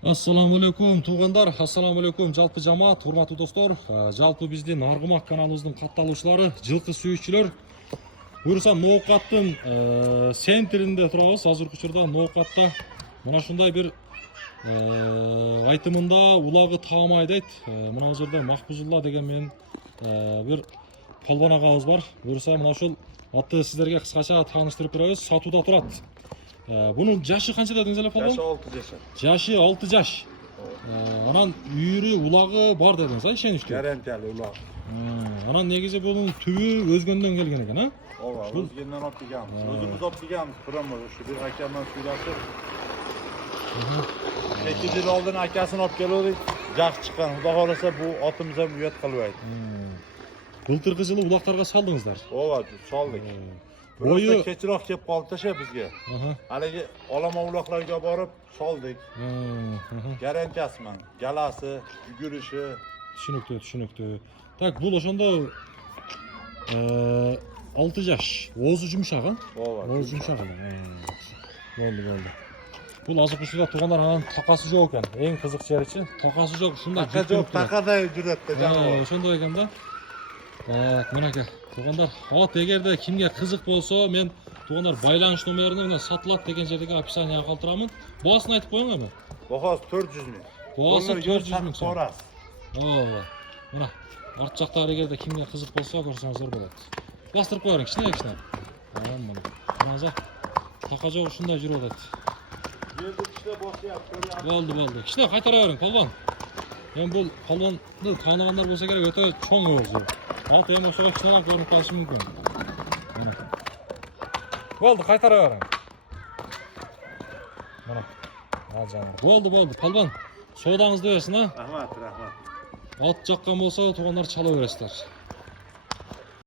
Assalamu alaikum туғандар, assalamu alaikum жалпы жамаат, урматтуу достор. Жалпы биздин Аргымак каналыбыздын катталуучулары, жылкы сүйүүчүлөр. Буюрса Ноокаттын центринде турабыз. Азыркы учурда Ноокатта мына ушундай бир айтымында улагы таам айдайт. Мына жерде Махбузулла деген менен бир полбон агабыз бар. Буюрса мына ушул атты сиздерге кыскача тааныштырып беребиз. Сатууда турат. Bunun yaşı kaçta dediniz hele falan? Yaşı 6 yaş. Yaşı 6 yaş. Anan üyürü, ulağı var dediniz ha işen işte. Garantiyeli ulaq. Anan negizi bunun tüvü özgönden gelgen eken ha? Ova, özgönden op digamiz. Özümüz op digamiz. Turamız. Şu bir akamdan suylaşıp. 8 yıl oldun akasını op geliyorduk. Jaq çıkan. Xudo xolasa bu atımıza uyat kılbaydı. Былтыркы жылы улактарга салдыңыздар. Ova, saldık. Boyu keçiroq kelib qoldi tasha bizga. Haligi olama uloqlarga borib soldik. Garantiyasi man. Galasi, yugurishi. Tushunukdi. Tak, bu ошондо 6 yaş. Oğuzu jumshak ha? Oğuzu jumshak. Boldu. Бул азыркы учурда туугандар анан такасы жок экен. Эң кызык жери такасы жок. Ушундай Такада жүрөт да жана. Ошондой экен да. Мынакей туугандар, от эгерде кимге кызык болсо, мен туугандар байланыш номерин менен сатылат деген жердеги описанияга калтырамын. Баасын айтып коюң эми. Баасы 400 миң. Баасы 400 миң сом. Ооба. Мына арт жактагы эгерде кимге кызык болсо көрсөңүздөр болот. Бастырып коюң, кичине. Мына. Мына така жок ушундай жүрүп атат. Жерди кичине босуяп, Болду. Кичине кайтара бериң, полбон. Мен бул полбонду тааныгандар болсо керек, өтө чоң оозу. Ат эми ошого кичине көрүнүп калышы мүмкүн. Мына. Болду, кайтара бериң. Мына. Болду, полбон. Соодаңызды берсин, а? Рахмат. Ат жаккан болсо туугандар чала бересиздер.